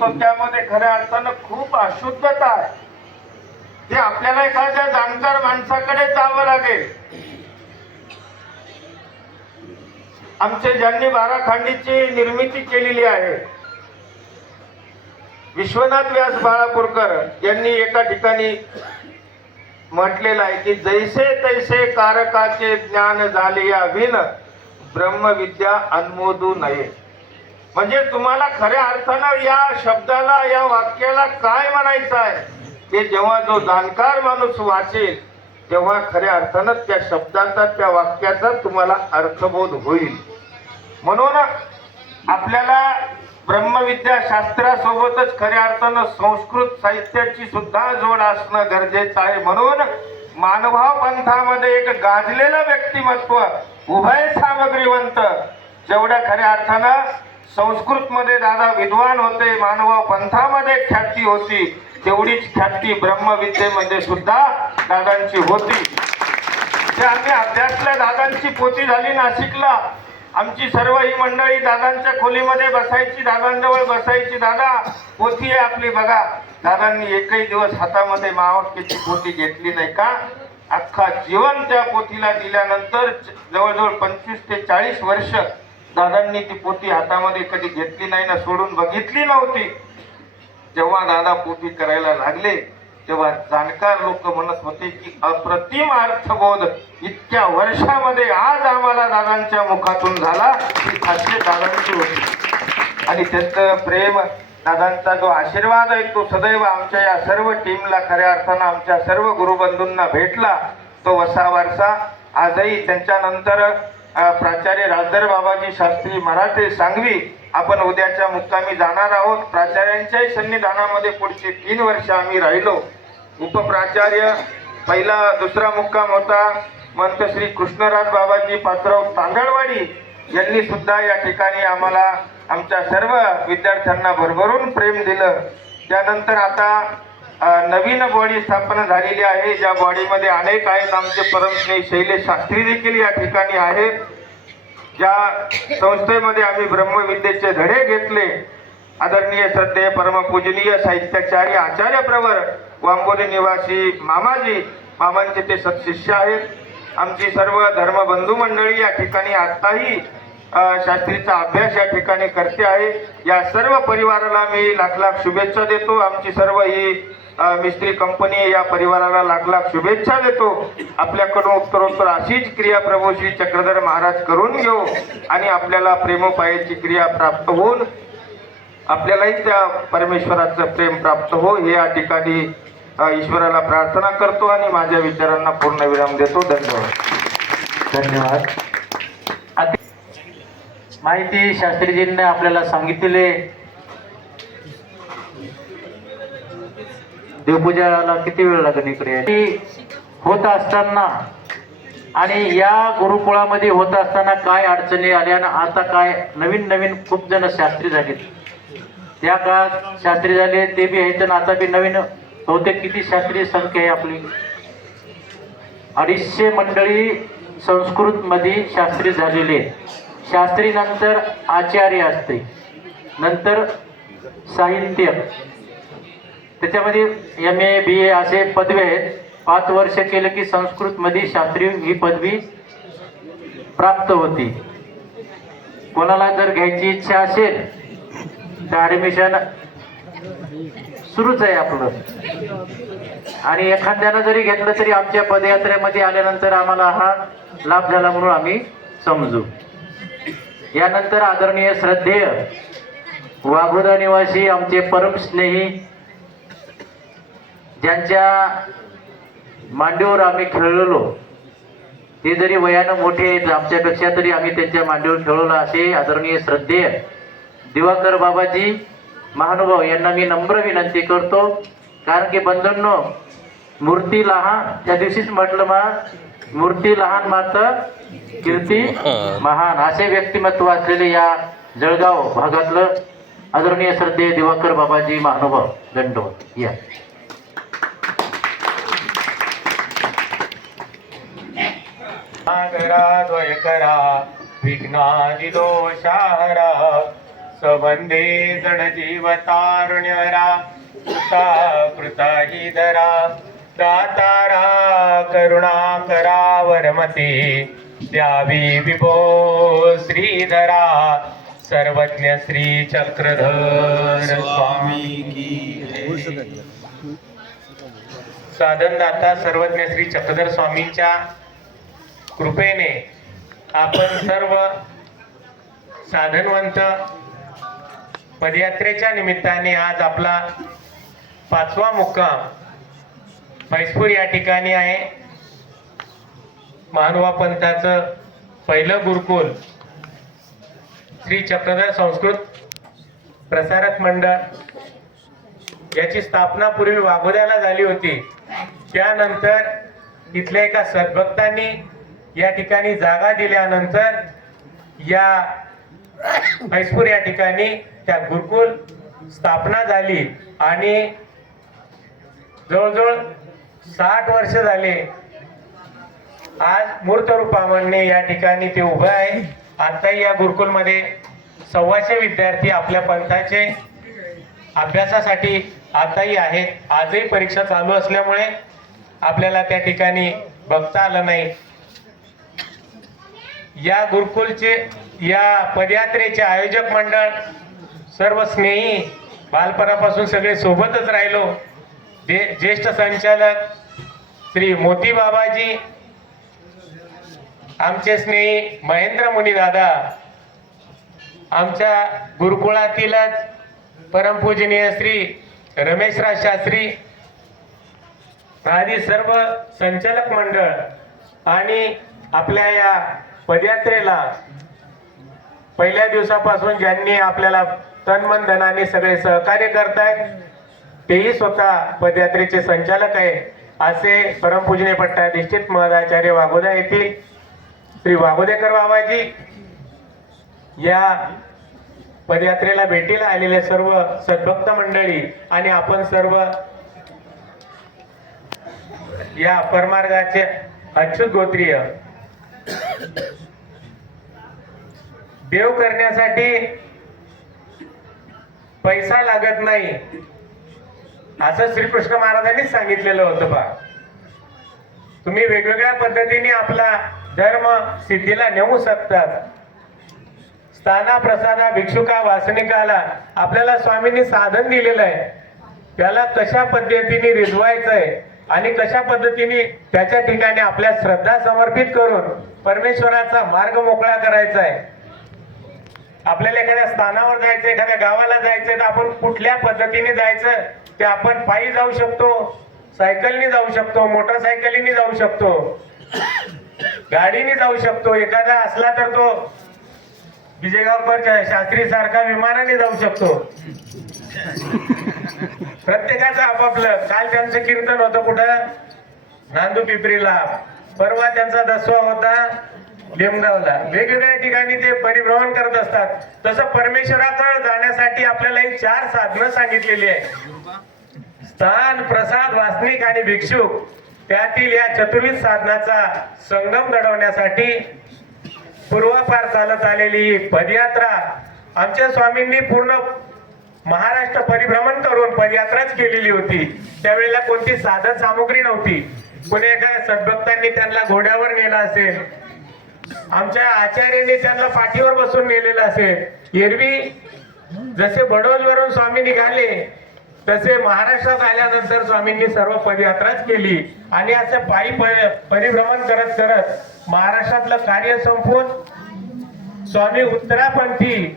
त्यामध्ये खऱ्या अर्थानं खूप अशुद्धता आहे. ते आपल्याला एखाद्या जाणकार माणसाकडे जावं लागेल. आमचे ज्यांनी 12 खांडीची निर्मिती केलेली आहे, विश्वनाथ व्यास बाळापूरकर यांनी एका ठिकाणी म्हटलेलं आहे की जैसे तैसे कारकाचे ज्ञान झाले या विन ब्रह्मविद्या अनमोदू नये. म्हणजे तुम्हाला खऱ्या अर्थानं या शब्दाला, या वाक्याला काय म्हणायचं आहे ते जेव्हा जो जाणकार माणूस वाचेल तेव्हा खऱ्या अर्थानं त्या शब्दाचा, त्या वाक्याचा तुम्हाला अर्थबोध होईल. म्हणून आपल्याला ब्रह्मविद्या शास्त्रासोबतच खऱ्या अर्थानं संस्कृत साहित्याची सुद्धा जोड असणं गरजेचं आहे. म्हणून मानभाव पंथामध्ये एक गाजलेलं व्यक्तिमत्व, उभय सामग्रीवंत, जेवढ्या खऱ्या अर्थानं संस्कृतमध्ये दादा विद्वान होते, मानभाव पंथामध्ये ख्याती होती, तेवढीच ख्याती ब्रह्मविद्येमध्ये सुद्धा दादांची होती. ते आम्ही अभ्यासल्या, दादांची पोथी झाली नाशिकला. आमची सर्व ही मंडळी दादांच्या खोलीमध्ये बसायची, दादांजवळ बसायची. दादा पोथी आहे आपली बघा. दादांनी एकही दिवस हातामध्ये महावाक्याची पोथी घेतली नाही का? अख्खा जीवन त्या पोथीला दिल्यानंतर जवळजवळ 25 ते 40 वर्ष दादांनी ती पोथी हातामध्ये कधी घेतली नाही ना, सोडून बघितली नव्हती. जेव्हा दादा पोथी करायला लागले तेव्हा जाणकार लोक म्हणत होते की अप्रतिम अर्थबोध इतक्या वर्षामध्ये आज आम्हाला दादांच्या मुखातून झाला. ही खासियत दादांची होती. आणि त्यांचं प्रेम, दादांचा जो आशीर्वाद आहे तो सदैव आमच्या या सर्व टीमला, खऱ्या अर्थानं आमच्या सर्व गुरुबंधूंना भेटला. तो वसा वारसा आजही त्यांच्यानंतर प्राचार्य राजधर बाबाजी शास्त्री मराठे सांगवी आपण उद्याच्या मुक्कामी जाणार आहोत. प्राचार्यांच्याही सन्निधानामध्ये पुढचे 3 वर्ष आम्ही राहिलो. उपप्राचार्य पहिला दुसरा मुक्काम होता महंत श्री कृष्णराज बाबाजी पात्रव तांदळवाडी यांनी सुद्धा या ठिकाणी आम्हाला, आमच्या सर्व विद्यार्थ्यांना भरभरून प्रेम दिलं. त्यानंतर आता नवीन बॉडी स्थापना झालेली आहे, ज्या बॉडीमध्ये अनेक आहेत. आमचे परमस्नेही शैलेश शास्त्री देखील या ठिकाणी आहेत. ज्या संस्थेमध्ये आम्ही ब्रह्मविद्येचे धडे घेतले, आदरणीय श्रद्धेय परमपूजनीय साहित्याचार्य आचार्य प्रवर वांबोली निवासी मामांचे ते सत्शिष्य आहेत. आमची सर्व धर्मबंधू मंडळी या ठिकाणी आताही शास्त्रीचा अभ्यास या ठिकाणी करते आहे. या सर्व परिवाराला मी लाख लाख शुभेच्छा देतो. आमची सर्व ही मिस्त्री कंपनी या परिवाराला लाख लाख शुभेच्छा देतो. आपल्याकडून उत्तरोत्तर अशीच क्रिया प्रभू श्री चक्रधर महाराज करून घेऊ आणि आपल्याला प्रेमोपायाची क्रिया प्राप्त होऊन आपल्यालाही त्या परमेश्वराचं प्रेम प्राप्त हो, हे या ठिकाणी ईश्वराला प्रार्थना करतो आणि माझ्या विचारांना पूर्ण विराम देतो. धन्यवाद. माहिती शास्त्रीजींनी आपल्याला सांगितले. देवपूजाला किती वेळ लागेल इकडे होत असताना आणि या गुरुकुळामध्ये होत असताना काय अडचणी आल्या आणि आता काय नवीन खूप जण शास्त्री झालेत. त्या काळात शास्त्री झाले ते बी आहेत आणि आता बी नवीन बहुतेक किती शास्त्रीय संख्या आहे आपली? 250 मंडळी संस्कृत मध्ये शास्त्री झालेले. शास्त्री नंतर आचार्य असते, नंतर साहित्य, त्याच्यामध्ये MA BA असे पदवी आहेत. 5 वर्ष केले की संस्कृत मध्ये शास्त्री ही पदवी प्राप्त होती. कोणाला जर घ्यायची इच्छा असेल तर ॲडमिशन सुरूच आहे आपलं. आणि एखाद्यानं जरी घेतलं तरी आमच्या पदयात्रेमध्ये आल्यानंतर आम्हाला हा लाभ झाला म्हणून आम्ही समजू. यानंतर आदरणीय श्रद्धेय वाघोदा निवासी आमचे परम स्नेही, ज्यांच्या मांडीवर आम्ही खेळलेलो, ते जरी वयानं मोठे आहेत आमच्यापेक्षा तरी आम्ही त्यांच्या मांडीवर खेळलो, असे आदरणीय श्रद्धेय दिवाकर बाबाजी महानुभाव यांना मी नम्र विनंती करतो. कारण की बंधूंनो, मूर्ती लहान, त्या दिवशीच म्हटलं मूर्ती लहान मात्र कीर्ती महान, असे व्यक्तिमत्व असलेले या जळगाव भागातलं आदरणीय श्रद्धेय दिवाकर बाबाजी महानुभाव. दंडवत. या द्वय करा विघ्नादि दोषाहरा संबंधे जड जीवतारुण्यरा कृता हि धरा दातारा करुणा करा वरमते द्यावी विभो श्रीधरा सर्वज्ञ श्री चक्रधर स्वामी की साधनदाता सर्वज्ञ श्री चक्रधर स्वामींच्या कृपेने आपण सर्व साधनवंत पदयात्रेच्या निमित्ताने आज आपला 5वा मुक्काम म्हैसपूर या ठिकाणी आहे. मानवा पंथाचं पहिलं गुरुकुल श्री चक्रधर संस्कृत प्रसारक मंडळ याची स्थापना पूर्वी वाघोद्याला झाली होती. त्यानंतर इथल्या एका सद्भक्तांनी या ठिकाणी जागा दिल्यानंतर या म्हैसपूर या ठिकाणी त्या गुरुकुल स्थापना झाली आणि जवळजवळ 60 वर्ष झाले आज मूर्त रूपामध्ये या ठिकाणी ते उभं आहे. आताही या गुरुकुलमध्ये 125 विद्यार्थी आपल्या पंथाचे अभ्यासासाठी आताही आहेत. आजही परीक्षा चालू असल्यामुळे आपल्याला त्या ठिकाणी बघता आलं नाही. या गुरुकुलचे या पदयात्रेचे आयोजक मंडळ सर्व स्नेही बालपणापासून सगळे सोबतच राहिलो. ज्येष्ठ संचालक श्री मोती बाबाजी, आमचे स्नेही महेंद्र मुनी दादा, आमच्या गुरुकुळातीलच परमपूजनीय श्री रमेशराज शास्त्री आदी सर्व संचालक मंडळ आणि आपल्या या पदयात्रेला पहिल्या दिवसापासून ज्यांनी आपल्याला तन मन धनाने सगळे सहकार्य करतायत तेही स्वतः पदयात्रेचे संचालक आहे असे परमपूजनीय पट्टाधिष्ठित महदाचार्य वाघोदा येथील श्री वाघोदेकर बाबाजी, या पदयात्रेला भेटीला आलेले सर्व सद्भक्त मंडळी आणि आपण सर्व या परमार्गाचे अच्युत गोत्रीय. देव करण्यासाठी पैसा लागत नाही असं श्रीकृष्ण महाराजांनी सांगितलेलं होतं. बा तुम्ही वेगवेगळ्या पद्धतीने आपला धर्म सिद्धीला नेऊ शकतात. स्थाना प्रसादा भिक्षुका वासनिकाला आपल्याला स्वामींनी साधन दिलेलं आहे. त्याला कशा पद्धतीने रिझवायचं आहे आणि कशा पद्धतीने त्याच्या ठिकाणी आपल्या श्रद्धा समर्पित करून परमेश्वराचा मार्ग मोकळा करायचा आहे. आपल्याला एखाद्या स्थानावर जायचं, एखाद्या गावाला जायचं तर आपण कुठल्या पद्धतीने जायचं ते आपण पायी जाऊ शकतो, सायकलनी जाऊ शकतो, मोटरसायकलीने जाऊ शकतो, गाडीने जाऊ शकतो. एखादा असला तर तो विजयगावकर शास्त्री सारखा विमानाने जाऊ शकतो. प्रत्येकाचं आपापलं. काल त्यांचं कीर्तन होतं कुठं? नांदू पिपरीला. परवा त्यांचा 10वा होता लिमगावला. वेगवेगळ्या ठिकाणी ते परिभ्रमण करत असतात. तसं परमेश्वराकडे जाण्यासाठी आपल्याला ही 4 साधनं सांगितलेली आहे. स्थान, प्रसाद, वासनिक आणि भिक्षुक. त्यातील या चतुर्विध साधनाचा संगम घडवण्यासाठी पूर्वापार चालत आलेली ही पदयात्रा आमच्या स्वामींनी पूर्ण महाराष्ट्र परिभ्रमण करून पदयात्राच केलेली होती. त्यावेळेला कोणती साधन सामुग्री नव्हती. कोणी एका सद्भक्तांनी त्यांना घोड्यावर नेला असेल, आमच्या आचार्यांनी त्यांना पाठीवर बसून नेलेलं असेल. एरवी जसे बडोजवरून स्वामी निघाले तसे महाराष्ट्रात आल्यानंतर स्वामींनी सर्व पदयात्राच केली आणि असं पायी परिभ्रमण करत करत महाराष्ट्रातलं कार्य संपवून स्वामी उत्तरापंथी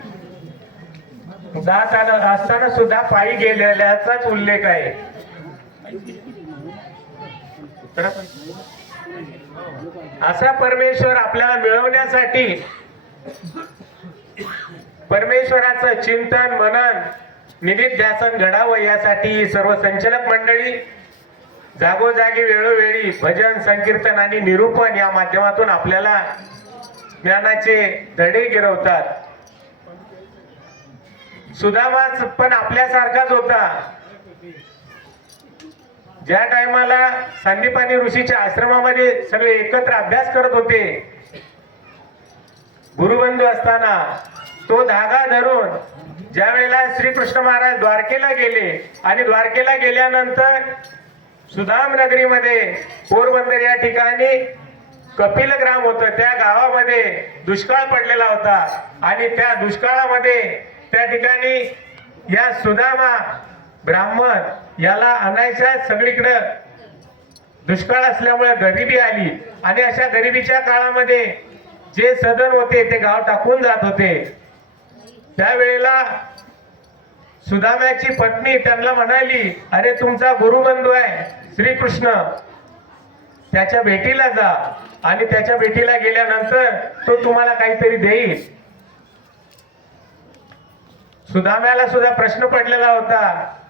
जात असताना सुद्धा पायी गेलेल्याचाच उल्लेख आहे. असा परमेश्वर आपल्याला मिळवण्यासाठी परमेश्वराचं चिंतन मनन निधिध्यासन घडावं यासाठी सर्व संचालक मंडळी जागोजागी वेळोवेळी भजन, संकीर्तन आणि निरूपण या माध्यमातून आपल्याला ज्ञानाचे धडे गिरवतात. सुदामा पण आपल्यासारखाच होता. ज्या टायमाला संदीपानी ऋषीच्या आश्रमामध्ये सगळे एकत्र अभ्यास करत होते, गुरुबंधू असताना तो धागा धरून ज्या वेळेला श्रीकृष्ण महाराज द्वारकेला गेले आणि द्वारकेला गेल्यानंतर सुदाम नगरीमध्ये पोरबंदर या ठिकाणी कपिल ग्राम होतं, त्या गावामध्ये दुष्काळ पडलेला होता आणि त्या दुष्काळामध्ये त्या ठिकाणी या सुदामा ब्राह्मण याला आणायच्या सगळीकडे दुष्काळ असल्यामुळे गरिबी आली आणि अशा गरिबीच्या काळामध्ये जे सदन होते ते गाव टाकून जात होते। त्यावेळेला सुदाम्याची पत्नी त्यांना म्हणाली, अरे तुमचा गुरुबंधू आहे श्रीकृष्ण, त्याच्या भेटीला जा आणि त्याच्या भेटीला गेल्यानंतर तो तुम्हाला काहीतरी देईल। सुदाम्याला सुद्धा प्रश्न पडलेला होता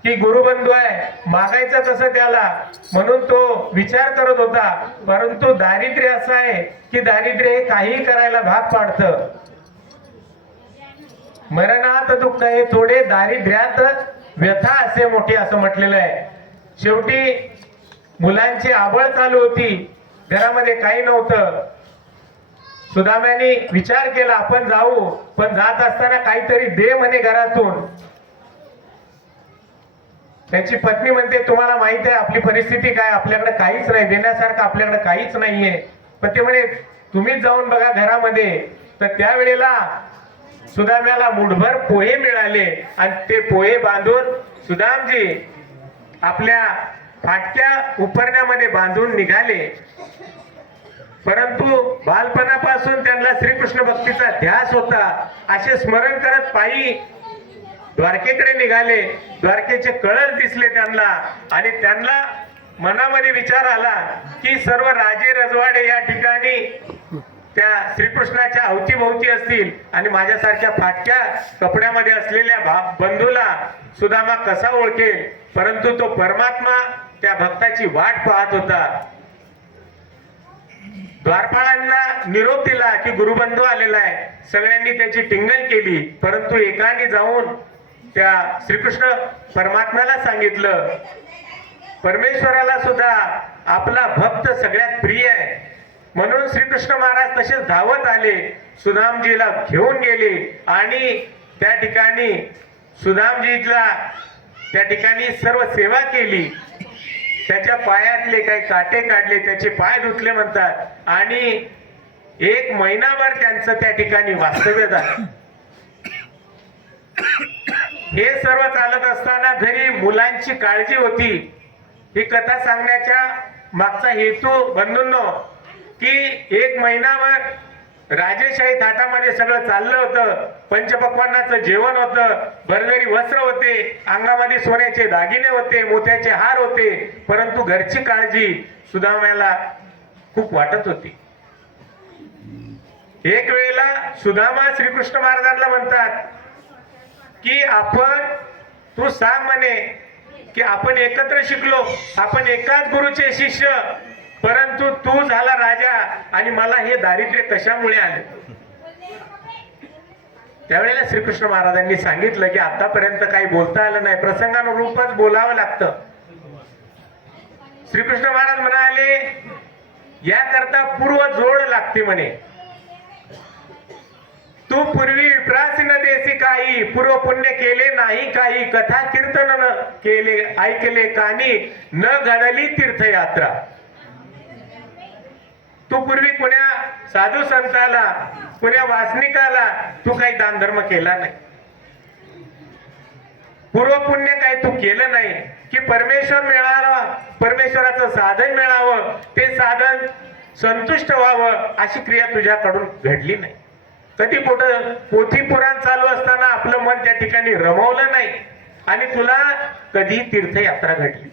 की गुरुबंधू आहे, मागायचं कसं त्याला, म्हणून तो विचार करत होता। परंतु दारिद्र्य असं आहे की दारिद्र्य हे काही करायला भाग पाडतं। मरणात दुःख हे थोडे, दारिद्र्यात व्यथा असे मोठे, असं म्हटलेलं आहे। शेवटी मुलांची आबळ चालू होती, घरामध्ये काही नव्हतं। सुदाम्याने विचार केला आपण जाऊ, पण जात असताना काहीतरी दे म्हणे घरातून। त्याची पत्नी म्हणते तुम्हाला माहित आहे आपली परिस्थिती काय, आपल्याकडे काहीच नाही देण्यासारखं, आपल्याकडे काहीच नाहीये। पण ते म्हणे तुम्हीच जाऊन बघा घरामध्ये। तर त्यावेळेला सुदाम्याला मुठभर पोहे मिळाले आणि ते पोहे बांधून सुदामजी आपल्या फाटक्या उपरण्यामध्ये बांधून निघाले। परंतु बालपणापासून त्यांना श्रीकृष्ण भक्तीचा ध्यास होता, असे स्मरण करत पायी द्वारकेकडे निघाले। द्वारकेचे कळस दिसले त्यांना आणि त्यांना मनामध्ये विचार आला की सर्व राजे रजवाडे या ठिकाणी त्या श्रीकृष्णाच्या अवतीभोवती असतील आणि माझ्यासारख्या फाटक्या कपड्यामध्ये असलेल्या बंधूला सुदामा कसा ओळखेल। परंतु तो परमात्मा त्या भक्ताची वाट पाहत होता। द्वारपाळांना निरोप दिला की गुरुबंधू आलेला आहे, सगळ्यांनी त्याची टिंगल केली। परंतु एकाने जाऊन त्या श्रीकृष्ण परमात्म्याला सांगितलं, परमेश्वराला सुद्धा आपला भक्त सगळ्यात प्रिय आहे। म्हणून श्रीकृष्ण महाराज तसेच धावत आले, सुदामजीला घेऊन गेले आणि त्या ठिकाणी सुदामजीला त्या ठिकाणी सर्व सेवा केली। त्याच्या पायातले काही काटे काढले, त्याचे पाय धुतले म्हणतात आणि 1 महिनाभर त्यांचं त्या ठिकाणी वास्तव्य झालं। हे सर्व चालत असताना घरी मुलांची काळजी होती। ही कथा सांगण्याच्या मागचा हेतू बंधूंनो की 1 महिनाभर राजेशाही थाटामध्ये सगळं चाललं होतं, पंचपक्वान्नाचं जेवण होतं, भरभरी वस्त्र होते, अंगामध्ये सोन्याचे दागिने होते, मोत्याचे हार होते। परंतु घरची काळजी सुदाम्याला खूप वाटत होती। एक वेळेला सुदामा श्रीकृष्ण महाराजांना म्हणतात की तू सांग म्हणे की आपण एकत्र शिकलो, आपण एकाच गुरुचे शिष्य, परंतु तू झाला राजा आणि मला हे दारिद्र्य कशामुळे आले। त्यावेळेला श्रीकृष्ण महाराजांनी सांगितलं की आतापर्यंत काही बोलता आलं नाही, प्रसंगानुरूपच बोलावं लागतं। श्रीकृष्ण महाराज म्हणाले याकरता पूर्व जोड लागते म्हणे। तू पूर्वी विप्रासी न देसी काही, पूर्व पुण्य केले नाही काही, कथा कीर्तन न केले ऐकले कानी, न घडली तीर्थयात्रा। तू पूर्वी कुण्या साधू संताला, कुण्या वासनिकाला तू काही दानधर्म केला नाही, पूर्व पुण्य काही तू केलं नाही की परमेश्वर मिळावा, परमेश्वराचं साधन मिळावं, ते साधन संतुष्ट व्हावं, अशी क्रिया तुझ्याकडून घडली नाही। कधी कुठं पोथी पुराण चालू असताना आपलं मन त्या ठिकाणी रमवलं नाही आणि तुला कधी तीर्थयात्रा घडली।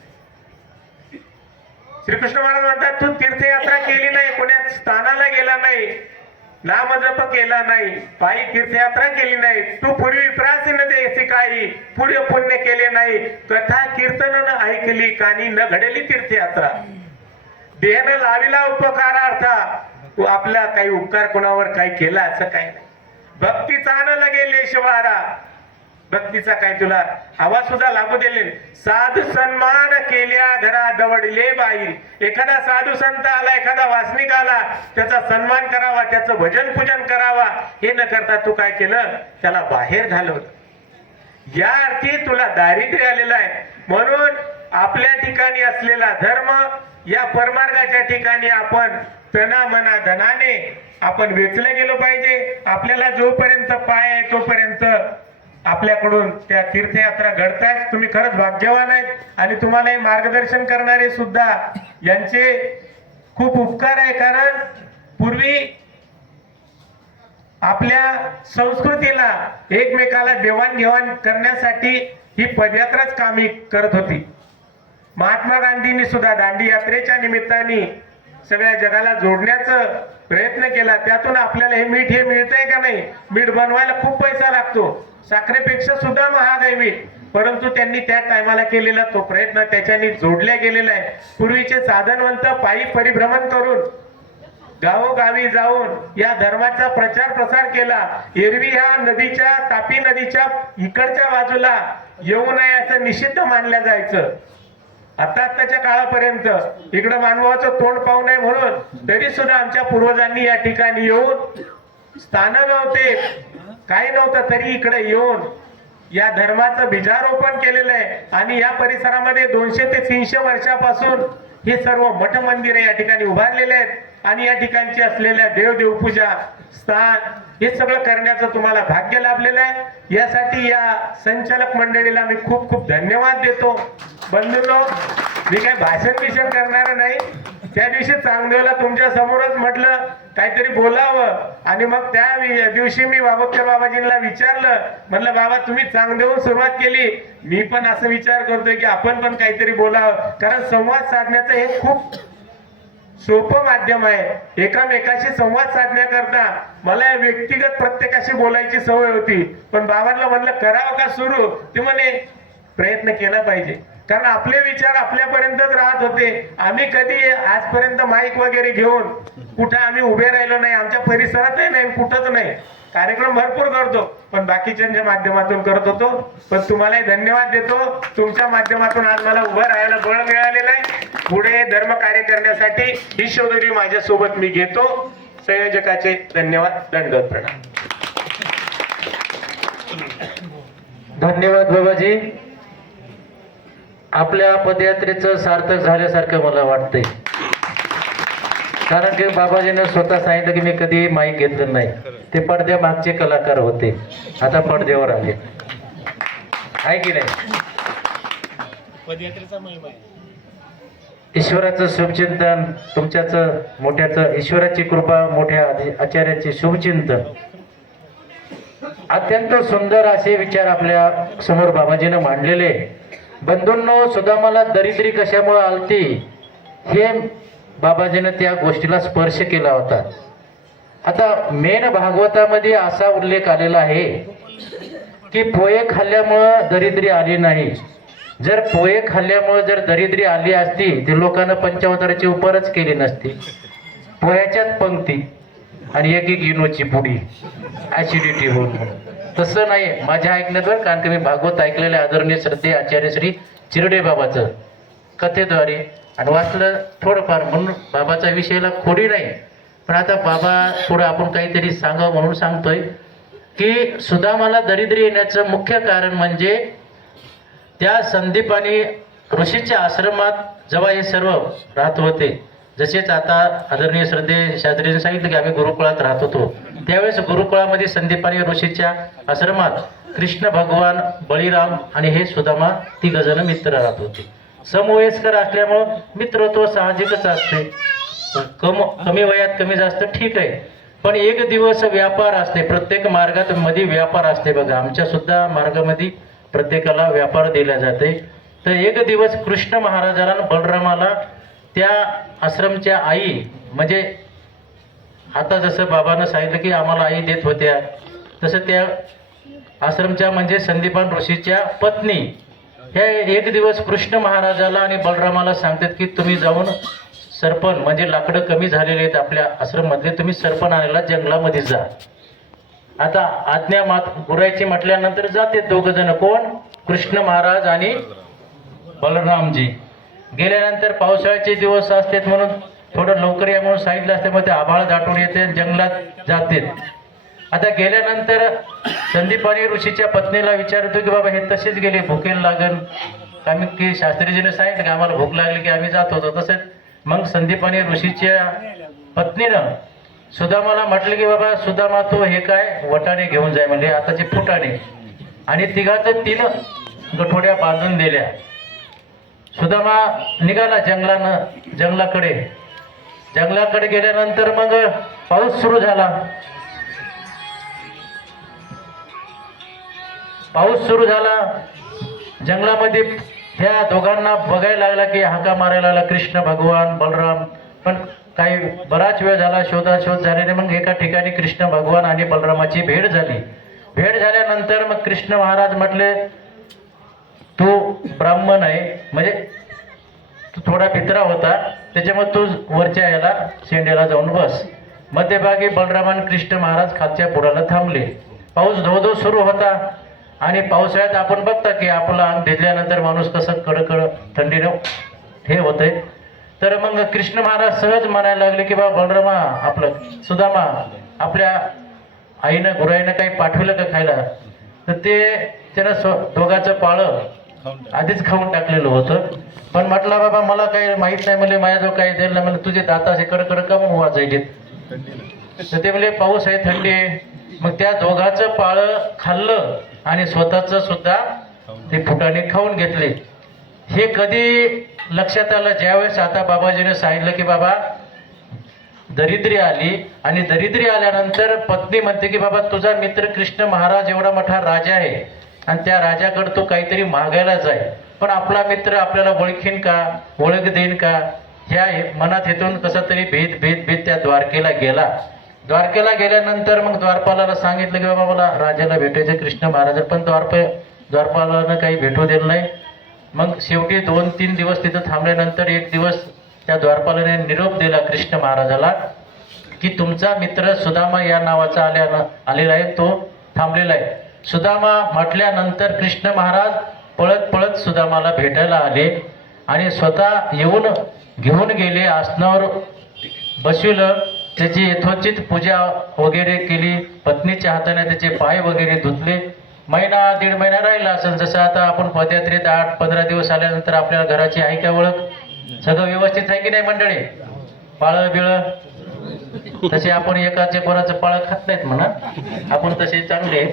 श्रीकृष्ण महाराज म्हणतात तू तीर्थयात्रा केली नाही, कोण्या स्थानाला गेला नाही, नामजप केला नाही, पायी तीर्थयात्रा केली नाही, तू पूर्वी विप्रासी न देसी काही, पुण्य पुण्य केले नाही, कथा कीर्तन न ऐकली कानी, न घडली तीर्थयात्रा। देहन लाविला उपकारार्था, तू आपला काही उपकार कोणावर काही केला असं काही नाही। भक्तीचा न लगे लेशवारा, भक्तीचा काय तुला हवा सुद्धा लागू दिले। साधू सन्मान केल्या घरा दवडले बाई, एखादा साधू संत आला, एखादा वासनिक आला, त्याचा सन्मान करावा, त्याचं भजन पूजन करावा, हे न करता तू काय केलं, त्याला बाहेर घालवलं। या अर्थी तुला दारिद्र्य आलेलं आहे. म्हणून आपल्या ठिकाणी असलेला धर्म या परमार्गाच्या ठिकाणी आपण तना मना धनाने आपण वेचलं गेलो पाहिजे. आपल्याला जोपर्यंत पाय आहे तोपर्यंत आपल्याकडून त्या तीर्थयात्रा घडतायत. तुम्ही खरंच भाग्यवान आहेत आणि तुम्हाला हे मार्गदर्शन करणारे सुद्धा यांचे खूप उपकार आहे. कारण पूर्वी आपल्या संस्कृतीला एकमेकाला देवाणघेवाण करण्यासाठी ही पदयात्राच कामी करत होती. महात्मा गांधींनी सुद्धा दांडी यात्रेच्या निमित्ताने सगळ्या जगाला जोडण्याचा प्रयत्न केला. त्यातून आपल्याला हे मीठ हे मिळतंय का नाही? मीठ बनवायला खूप पैसा लागतो, साखरेपेक्षा सुद्धा महाग आहे मीठ. परंतु त्यांनी त्या टायमाला केलेला तो प्रयत्न त्याच्यानी जोडल्या गेलेला आहे. पूर्वीचे साधनवंत पायी परिभ्रमण करून गावोगावी जाऊन या धर्माचा प्रचार प्रसार केला. एरवी ह्या नदीच्या तापी नदीच्या इकडच्या बाजूला येऊ नये असं निषिद्ध मानलं जायचं. आताच्या काळापर्यंत इकडं मानवाचं तोंड पाहू नये म्हणून तरी सुद्धा आमच्या पूर्वजांनी या ठिकाणी येऊन स्थान नव्हते, काही नव्हतं, तरी इकडे येऊन या धर्माचं बीजारोपण केलेलं आहे. आणि या परिसरामध्ये 200 ते 300 वर्षापासून हे सर्व मठ मंदिरे या ठिकाणी उभारलेले आहेत. आणि या ठिकाणची असलेल्या देवपूजा स्थान हे सगळं करण्याचं तुम्हाला भाग्य लाभलेलं आहे. यासाठी या संचालक मंडळीला मी खूप खूप धन्यवाद देतो. बंधूंनो, मी काही भाषण करणार नाही. त्या दिवशी चांगदेवला तुमच्या समोरच म्हटलं काहीतरी बोलावं आणि मग त्या दिवशी मी बाबोत्तर बाबाजींना विचारलं, म्हटलं बाबा तुम्ही चांगदेवून सुरुवात केली, मी पण असं विचार करतोय की आपण पण काहीतरी बोलावं. कारण संवाद साधण्याचं हे खूप सोपं माध्यम आहे. एकामेकाशी संवाद साधण्याकरता मला व्यक्तिगत प्रत्येकाशी बोलायची सवय होती, पण बाबांना म्हणलं करावं का सुरू, ते म्हणे प्रयत्न केला पाहिजे. कारण आपले विचार आपल्यापर्यंतच राहत होते. आम्ही कधी आजपर्यंत माईक वगैरे घेऊन कुठं आम्ही उभे राहिलो नाही, आमच्या परिसरातही नाही, कुठंच नाही. कार्यक्रम भरपूर करतो पण बाकीच्या माध्यमातून करत होतो. पण तुम्हालाही धन्यवाद देतो. तुमच्या माध्यमातून आज मला उभं राहायला बळ मिळालेलं आहे. पुढे धर्म कार्य करण्यासाठी ही शोधरी माझ्यासोबत मी घेतो. संयोजकाचे धन्यवाद, दंडवत प्रणाम. धन्यवाद बाबाजी. आपल्या पदयात्रेचं सार्थक झाल्यासारखं मला वाटतंय. कारण की बाबाजीने स्वतः सांगितलं की मी कधी माईक घेतलं नाही. ते पडद्या मागचे कलाकार होते, आता पडद्यावर आले, आहे की नाही? पदयात्रेचा महिमा आहे. ईश्वराचं शुभचिंतन, तुमच्याचं मोठ्याचं ईश्वराची कृपा, मोठ्या आचार्याचे शुभचिंतन. अत्यंत सुंदर असे विचार आपल्या समोर बाबाजीनं मांडलेले. बंधूंनो, सुदामाला दरिद्री कशामुळे आलती हे बाबाजीनं त्या गोष्टीला स्पर्श केला होता. आता मेन भागवतामध्ये असा उल्लेख आलेला आहे की पोहे खाल्ल्यामुळं दरिद्री आली नाही. जर पोहे खाल्ल्यामुळे जर दरिद्री आली असती ते लोकांना पंचावताराची उपरच केली नसती. पोह्याच्याच पंक्ती आणि एक इनोची पुडी ऍसिडिटी होऊन. तसं नाही माझ्या ऐकण्यावर, कारण की मी भागवत ऐकलेले आदरणीय श्रद्धे आचार्य श्री चिरडे बाबाचं कथेद्वारे आणि वाचलं थोडंफार, म्हणून बाबाचा विषयाला खोडी नाही. पण आता बाबा थोडं आपण काहीतरी सांगावं म्हणून सांगतोय की सुदामाला दरिद्री येण्याचं मुख्य कारण म्हणजे त्या संदीपानी ऋषीच्या आश्रमात जेव्हा हे सर्व राहत होते, जसेच आता आदरणीय श्रद्धे शास्त्रीने सांगितलं की आम्ही गुरुकुळात राहत होतो, त्यावेळेस गुरुकुळामध्ये संदीपानी ऋषीच्या आश्रमात कृष्ण भगवान, बळीराम आणि हे सुदामा तिघजण मित्र राहत होते. समवयस्कर असल्यामुळं मित्रत्व साहजिकच असते. कमी वयात कमी जास्त ठीक आहे, पण एक दिवस व्यापार असते. प्रत्येक मार्गात मध्ये व्यापार असते बघा. आमच्या सुद्धा मार्गामध्ये प्रत्येकाला व्यापार दिला जाते. तर एक दिवस कृष्ण महाराजाला बलरामाला त्या आश्रमच्या आई, म्हणजे आता जसं बाबानं सांगितलं की आम्हाला आई देत होत्या, तसं त्या आश्रमच्या म्हणजे संदीपान ऋषीच्या पत्नी ह्या एक दिवस कृष्ण महाराजाला आणि बलरामाला सांगतात की तुम्ही जाऊन सरपण म्हणजे लाकडं कमी झालेले आहेत आपल्या आश्रममधले, तुम्ही सरपण आणायला जंगलामध्ये जा. आता आज्ञा गुरायची म्हटल्यानंतर जाते दोघ जण. कोण? कृष्ण महाराज आणि बलरामजी. गेल्यानंतर पावसाळ्याचे दिवस असतात म्हणून थोडं लवकर या म्हणून सांगितलं असते, मग ते आभाळ दाटून येते जंगलात जाते. आता गेल्यानंतर संदीपानी ऋषीच्या पत्नीला विचारतो की बाबा हे तसेच गेले, भुकेल लागन. आम्ही की शास्त्रीजीने सांगितलं की आम्हाला भूक लागली की आम्ही जात होतो. तसेच मग संदीपानी ऋषीच्या पत्नीनं सुदामाला म्हटलं की बाबा सुदामा तू हे काय वटाणे घेऊन जाय म्हणजे आताचे फुटाणे, आणि तिघाचं 3 गठोड्या बांधून दिल्या. सुदामा निघाला जंगलाकडे गेल्यानंतर मग पाऊस सुरू झाला. जंगलामध्ये त्या दोघांना बघायला लागला की हाका मारायला लागला कृष्ण भगवान बलराम, पण काही बराच वेळ झाला शोध झाल्याने मग एका ठिकाणी कृष्ण भगवान आणि बलरामाची भेट झाली. भेट झाल्यानंतर मग कृष्ण महाराज म्हटले तू ब्राह्मण आहे, म्हणजे तू थोडा पित्रा होता त्याच्यामुळे तू वरच्या याला शेंड्याला जाऊन बस. मध्यभागी बलराम आणि कृष्ण महाराज खालच्या पुराला थांबले. पाऊस धो सुरू होता आणि पावसाळ्यात आपण बघता की आपलं अंग भिजल्यानंतर माणूस कसं कडकड थंडीनं हे होतंय. तर मग कृष्ण महाराज सहज म्हणायला लागले की बाबा बलरामा आपलं सुदामा आपल्या आईनं गुराईनं काही पाठवलं का खायला. तर ते त्यानं दोघाचं पाळं आधीच खाऊन टाकलेलं होतं, पण म्हटलं बाबा मला काही माहीत नाही, म्हणजे माझ्याजवळ काही द्यायला नाही, म्हणजे तुझे दाता असे कडकड कमून वाजायचे. तर ते म्हणजे पाऊस आहे थंडी आहे. मग त्या दोघाचं पाळं खाल्लं आणि स्वतःच सुद्धा ते फुटाणे खाऊन घेतले. हे कधी लक्षात आलं ज्यावेळेस आता बाबाजीने सांगितलं की बाबा दरिद्री आली, आणि दरिद्री आल्यानंतर पत्नी म्हणते की बाबा तुझा मित्र कृष्ण महाराज एवढा मोठा राजा आहे आणि त्या राजाकडे तो काहीतरी मागायला जाय, पण आपला मित्र आपल्याला ओळखीन का, ओळख देईन का, ह्या मनात हेतून कसा तरी भेद त्या द्वारकेला गेला. द्वारकेला गेल्यानंतर मग द्वारपालाला सांगितलं की बाबा मला राजाला भेटायचं कृष्ण महाराज, पण द्वारपालानं काही भेटू दिलं नाही. मग शेवटी 2-3 दिवस तिथं थांबल्यानंतर एक दिवस त्या द्वारपालाने निरोप दिला कृष्ण महाराजाला की तुमचा मित्र सुदामा या नावाचा आलेला आहे, तो थांबलेला आहे. सुदामा म्हटल्यानंतर कृष्ण महाराज पळत सुदामाला भेटायला आले आणि स्वतः येऊन घेऊन गेले, आसनावर बसविलं, त्याची यथोचित पूजा वगैरे केली, पत्नीच्या हाताने त्याचे पाय वगैरे धुतले. 1-1.5 महिना राहिला असेल. जसं आता आपण पदयात्रेत 8-15 दिवस आल्यानंतर आपल्या घराची आहे का ओळख, सगळं व्यवस्थित आहे की नाही मंडळी, पाळं बिळं तसे आपण एकाचे कोणाचं पाळं खात नाहीत म्हणा, आपण तसे चांगले.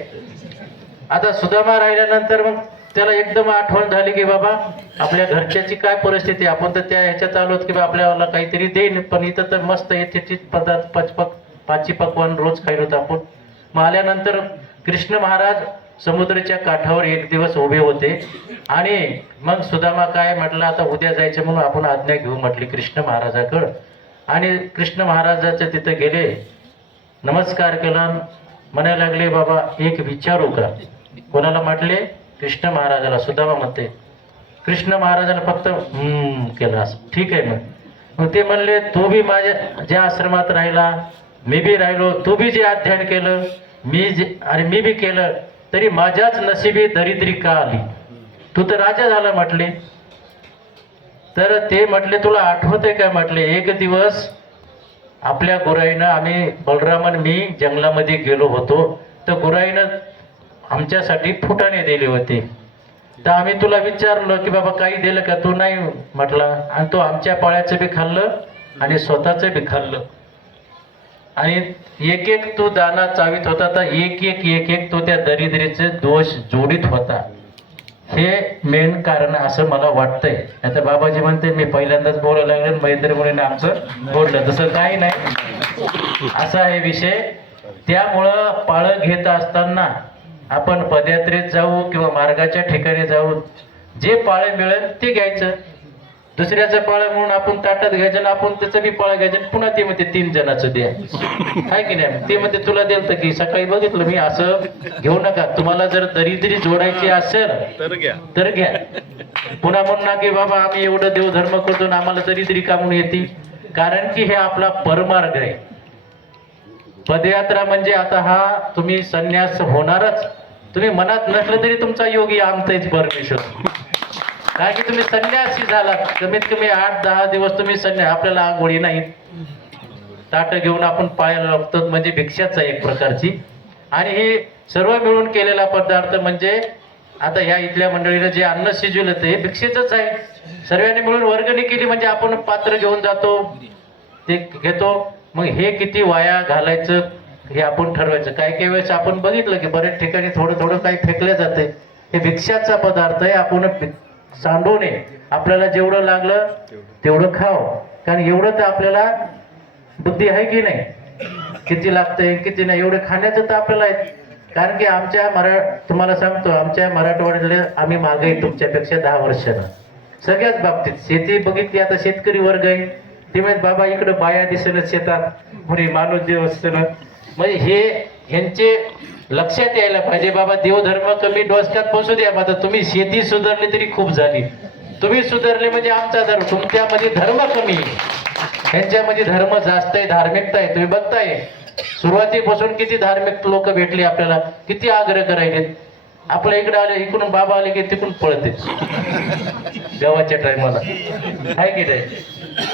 आता सुदामा राहिल्यानंतर मग त्याला एकदम आठवण झाली की बाबा आपल्या घरच्याची काय परिस्थिती, आपण तर त्या ह्याच्यात आलोत की आपल्याला काहीतरी देईन, पण इथं तर मस्त येथे पदार्थ पाची पकवान रोज खायला होतं आपण. मग आल्यानंतर कृष्ण महाराज समुद्राच्या काठावर एक दिवस उभे होते आणि मग सुदामा काय म्हटलं आता उद्या जायचं म्हणून आपण आज्ञा घेऊ म्हटली कृष्ण महाराजाकडं. आणि कृष्ण महाराजाच्या तिथं गेले, नमस्कार केला, म्हणायला लागले बाबा एक विचारू का. कोणाला म्हटले, कृष्ण महाराजाला. सुदामा म्हणते. कृष्ण महाराजाने फक्त केलं असं, ठीक आहे. मग ते म्हणले तू बी माझ्या ज्या आश्रमात राहिला, मी बी राहिलो, तू बी जे अध्ययन केलं मी बी केलं, तरी माझ्याच नशिबी दरिद्री का आली, तू तर राजा झाला म्हटले. तर ते म्हटले तुला आठवतंय काय म्हटले, एक दिवस आपल्या गुराईनं आम्ही बलरामन मी जंगलामध्ये गेलो होतो, तर गुराईनं आमच्यासाठी फुटाणे दिले होते, तर आम्ही तुला विचारलं की बाबा काही दिलं का, तू नाही म्हटला, आणि तो आमच्या पाळ्याचं बी खाल्लं आणि स्वतःचं बी खाल्लं, आणि एक तो दाना चावीत होता, तर एक तो त्या दरिद्रीचे दोष जोडीत होता. हे मेन कारण असं मला वाटतंय. आता बाबाजी म्हणते मी पहिल्यांदाच बोलायला लागले, महेंद्र मुलीने आमचं बोललं, तसं काही नाही, असा आहे विषय. त्यामुळं पाळं घेत असताना आपण पदयात्रेत जाऊ किंवा मार्गाच्या ठिकाणी जाऊ, जे पाळं मिळेल ते घ्यायचं. दुसऱ्याचं पाळं म्हणून आपण ताटात घ्यायचं आणि आपण त्याचं बी पाळं घ्यायचं, पुन्हा ते म्हणते 3 जणांचं द्या, आहे की नाही. ते म्हणते तुला दिलं तर की सकाळी बघितलं मी, असं घेऊ नका. तुम्हाला जर दरिद्री जोडायची असेल तर घ्या. पुन्हा म्हणून ना की बाबा आम्ही एवढं देवधर्म करतो आणि आम्हाला दरिद्री का म्हणून येते, कारण की हे आपला परमार्ग आहे. पदयात्रा म्हणजे आता हा तुम्ही संन्यास होणारच, तुम्ही मनात नसलं तरी तुमचा योगी आमचाच परमेश्वर, कारण की तुम्ही संन्यासी झाला. कमीत कमी 8-10 दिवस तुम्ही संन्यास, आपल्याला आंघोळी नाही, ताट घेऊन आपण पाळायला लागतो, म्हणजे भिक्षाच आहे एक प्रकारची. आणि हे सर्व मिळून केलेला पदार्थ म्हणजे आता ह्या इथल्या मंडळीनं जे अन्न शिजवलं ते भिक्षेचंच आहे. सर्वांनी मिळून वर्गणी केली म्हणजे आपण पात्र घेऊन जातो, ते घेतो. मग हे किती वाया घालायचं हे आपण ठरवायचं. काही काही वेळेस आपण बघितलं की बऱ्याच ठिकाणी थोडं थोडं काही फेकलं जाते. हे भिक्षाचा पदार्थ आहे, आपण सांडू नये. आपल्याला जेवढं लागलं तेवढं खाव, कारण एवढं तर आपल्याला बुद्धी आहे की नाही, किती लागतंय किती नाही एवढं खाण्याचं तर आपल्याला आहे. कारण की आमच्या तुम्हाला सांगतो, आमच्या मराठवाड्यातले आम्ही मागे आहे तुमच्यापेक्षा 10 वर्षानं सगळ्याच बाबतीत. शेती बघितली, आता शेतकरी वर्ग आहे ते म्हणत बाबा इकडं बाया दिसणं शेतात, म्हणे माणूस देव असतं. म्हणजे हे ह्यांचे लक्षात यायला पाहिजे बाबा देवधर्म कमी डोसक्यात पोसू द्या. आता तुम्ही शेती सुधारली तरी खूप झाली, तुम्ही सुधारले म्हणजे आमचा धर्म. तुमच्यामध्ये धर्म कमी आहे, ह्यांच्यामध्ये धर्म जास्त आहे, धार्मिकता आहे. तुम्ही बघताय सुरुवातीपासून किती धार्मिक लोक भेटले आपल्याला, किती आग्रह करायचे. आपल्या इकडे आले, इकडून बाबा आले की तिकडून पळते देवाच्या टायमाला, आहे की नाही.